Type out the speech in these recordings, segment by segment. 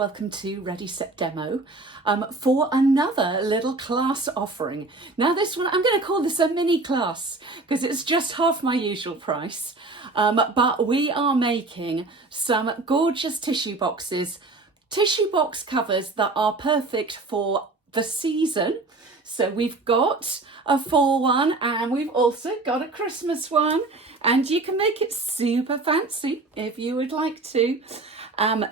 welcome to Ready Set Demo for another little class offering. Now this one, I'm going to call this a mini class because it's just half my usual price, but we are making some gorgeous tissue boxes, tissue box covers that are perfect for the season. So we've got a fall one and we've also got a Christmas one, and you can make it super fancy if you would like to.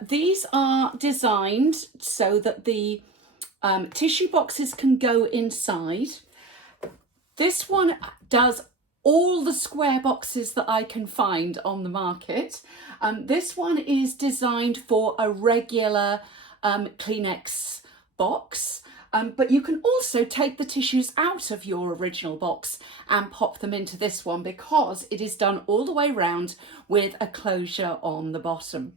These are designed so that the tissue boxes can go inside. This one does all the square boxes that I can find on the market. This one is designed for a regular Kleenex box. But you can also take the tissues out of your original box and pop them into this one because it is done all the way round with a closure on the bottom.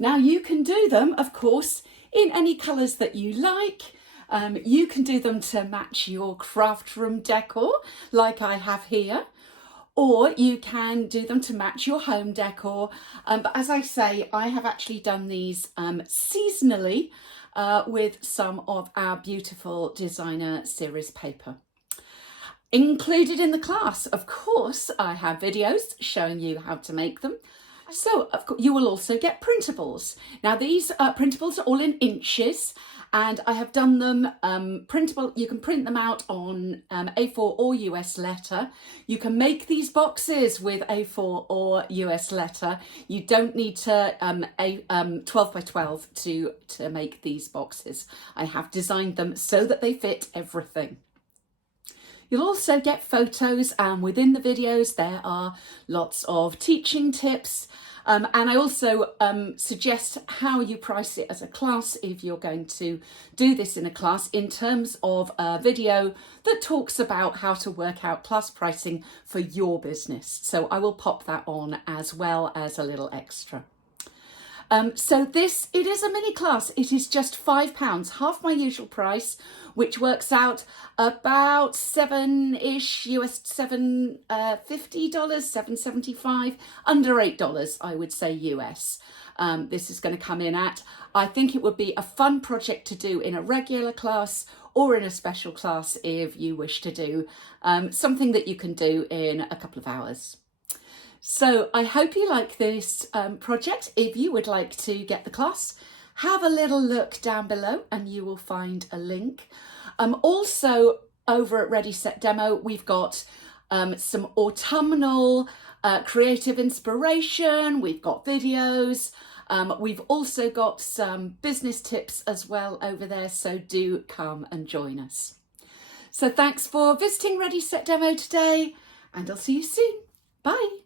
Now you can do them, of course, in any colours that you like. You can do them to match your craft room decor like I have here, or you can do them to match your home decor. But as I say, I have actually done these seasonally with some of our beautiful designer series paper. Included in the class, of course, I have videos showing you how to make them. So of course, you will also get printables. Now these printables are all in inches, and I have done them printable. You can print them out on A4 or US letter. You can make these boxes with A4 or US letter. You don't need to 12 by 12 to make these boxes. I have designed them so that they fit everything. You'll also get photos, and within the videos there are lots of teaching tips, and I also suggest how you price it as a class if you're going to do this in a class, in terms of a video that talks about how to work out class pricing for your business. So I will pop that on as well as a little extra. So it is a mini class. It is just £5, half my usual price, which works out about $7-ish, $7.50, $7.75, under $8, I would say US. This is going to come in at, I think it would be a fun project to do in a regular class or in a special class if you wish to do something that you can do in a couple of hours. So I hope you like this project. If you would like to get the class, have a little look down below and you will find a link. Also over at Ready Set Demo, we've got some autumnal creative inspiration. We've got videos. We've also got some business tips as well over there. So do come and join us. So thanks for visiting Ready Set Demo today, and I'll see you soon. Bye.